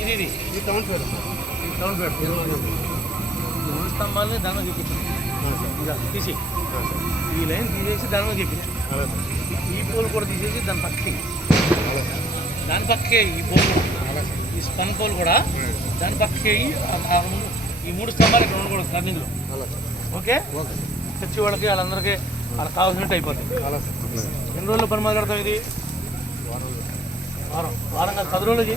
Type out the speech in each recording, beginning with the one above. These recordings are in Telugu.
ఇది ఇది. ఇది టౌన్ ఫేర్ టౌన్ ఫేర్ మూడు స్తంభాలని దానం చూపించాను తీసి. ఈ లైన్ తీసేసి దానం చూపించు ఈ పోల్ కూడా తీసేసి దాని పక్కకి. దాని పక్కకే ఈ పోల్. ఈ స్పన్ పోల్ కూడా దాని పక్కకే ఈ మూడు స్తంభాలు ఇక్కడ ఉండకూడదు టర్నింగ్లో ఓకే? తెచ్చి వాళ్ళకి వాళ్ళందరికీ వాళ్ళకి కావాల్సినట్టు అయిపోతుంది ఎన్ని రోజులు పని మొదలెడతాం ఇది? వారం. వారం. కాదు పది రోజులకి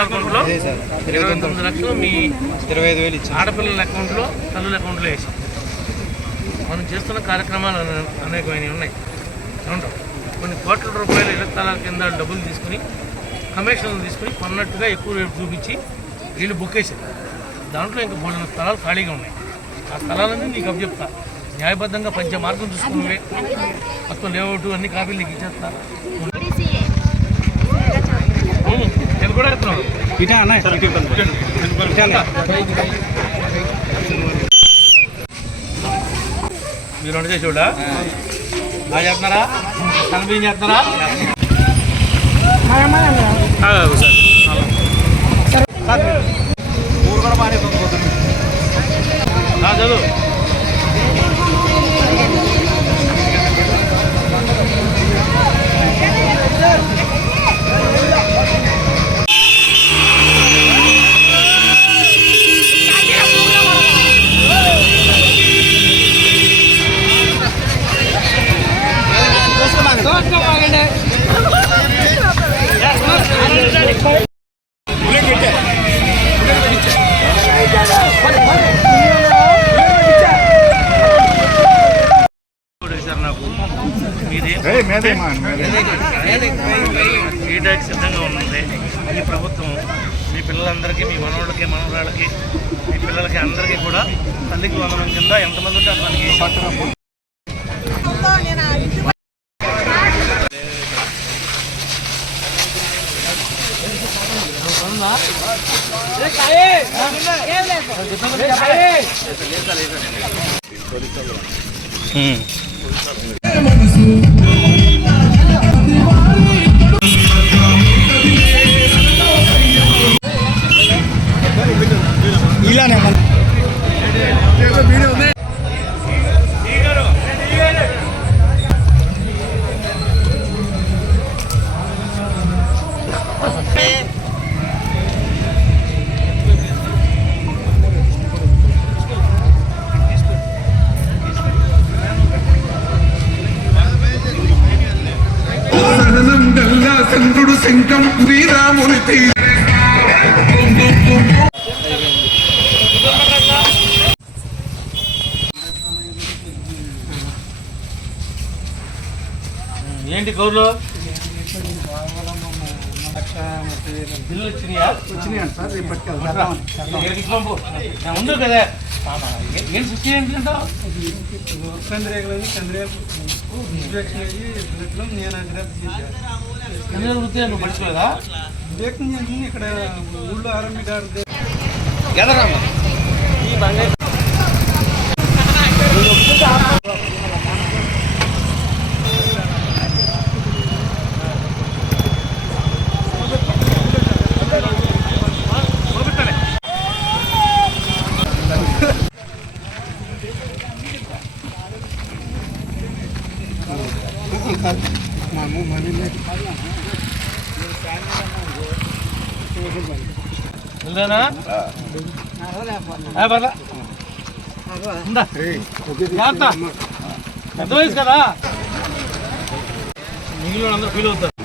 అకౌంట్లో ఇరవై తొమ్మిది లక్షలు మీ ఇరవై ఐదు వేలు ఆడపిల్లల అకౌంట్లో తల్లుల అకౌంట్లో వేసాం. మనం చేస్తున్న కార్యక్రమాలు అనే- అనేకమైనవి ఉన్నాయి. కొన్ని కోట్ల రూపాయల ఇళ్ళ స్థలాల కింద డబ్బులు తీసుకుని కమిషన్లు తీసుకుని కొన్నట్టుగా ఎక్కువ రేపు చూపించి వీళ్ళు బుక్ వేసారు దాంట్లో ఇంకా మూడు స్థలాలు ఖాళీగా ఉన్నాయి. ఆ స్థలాలన్నీ నీకు అప్పచెప్తా న్యాయబద్ధంగా పంచ మార్గం చూసుకున్నవే మొత్తం లేఅవుట్ అన్ని కాపీలు నీకు ఇచ్చేస్తా. ఇటా అన్న మీరు చేసి చూడ బాగా చేస్తున్నారా? కనిపించి చేస్తున్నారా? మీరేం సిద్ధంగా ఉన్నది ఈ ప్రభుత్వం మీ పిల్లలందరికీ మీ మనవాళ్ళకి మనవరాళ్ళకి మీ పిల్లలకి అందరికీ కూడా తల్లికి వందనం కింద ఎంతమంది ఉంటే అంతమందికి చెప్పండి శంకం గల్లా చంద్రుడు శ్రీరాముని ఏంటి కౌరులు బిల్లు వచ్చినాయా వచ్చినాయండి సార్ రేపు కొట్రా. ఇక్కడికి ఇచ్చి పంపు. నేను ఉండు కదా. ఏ- సృష్టి ఏంటి అంటావు కన్నీరు వృత్తి నువ్వు పడుకోలేదా ఇక్కడ ఊళ్ళో ఆర్మీ గారు ఆ, పర్లే. పెద్ద వయసు కదా. మిగిలిన అందరూ ఫీల్ అవుతారు.